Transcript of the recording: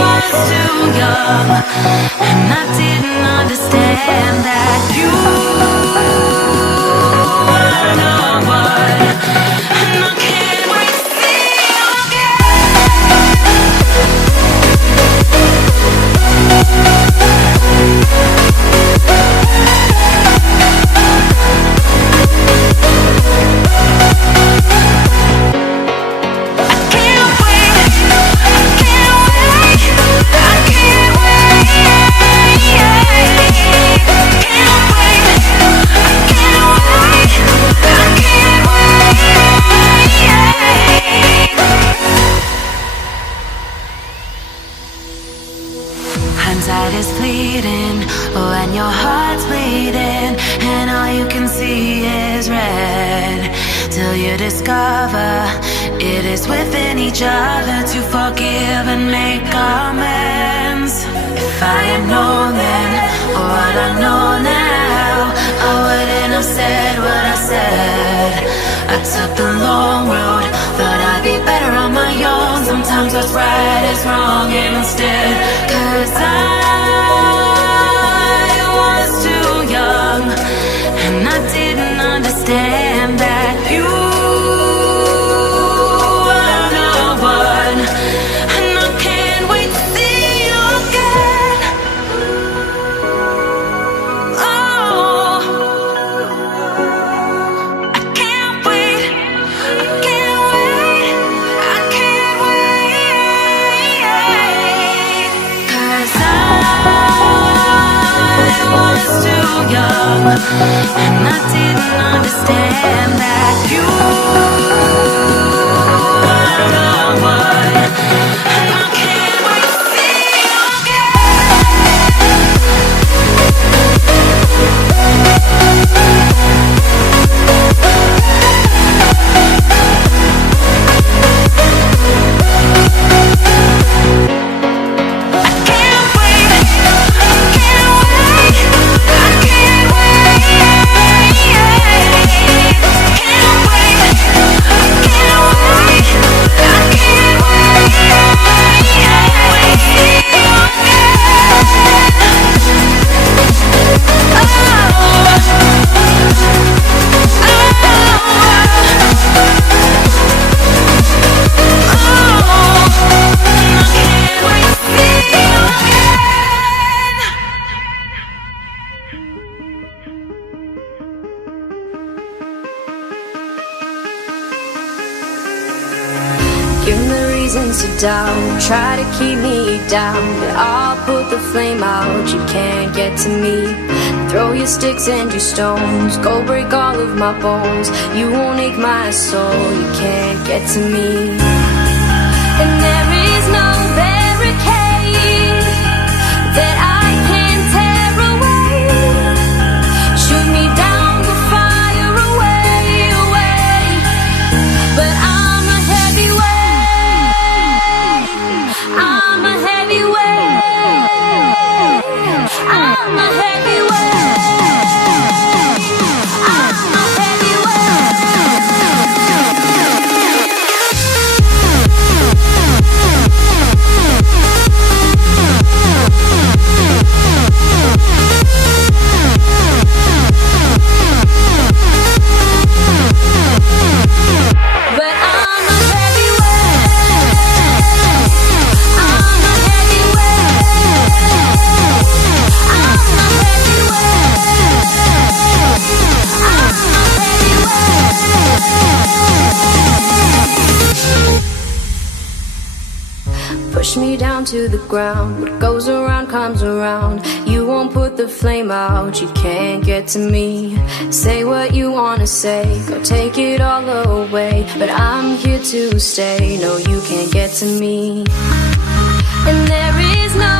was too young, and I didn't understand that you were the one, and I can't wait to see you Hindsight is fleeting when your heart's bleeding and all you can see is red, till you discover it is within each other to forgive and make amends. If I had known then what I know now, I wouldn't have said what I said. I took the long road, thought I'd be better on my own. Sometimes what's right is wrong instead, 'cause I was too young, and I didn't understand that you were the one, and I can't wait to see you again. Oh, I can't wait, I can't wait, I can't wait, 'cause I was too young, and I didn't understand that you were the one, and I can't wait to see you Give me reasons to doubt, try to keep me down, but I'll put the flame out, you can't get to me. Throw your sticks and your stones, go break all of my bones. You won't ache my soul, you can't get to me. And there is no barricade that I can tear away. Shoot me down the fire away, away. But I'm a heavyweight, I'm a heavyweight, I'm a heavyweight, I'm a heavyweight. But I'm a heavyweight, I'm a heavyweight, I'm a heavyweight, I'm a heavyweight. Push me down to the ground, what goes around comes around. You won't put the flame out, you can't get to me. Say what you wanna say, go take it all away, but I'm here to stay, no you can't get to me. And there is no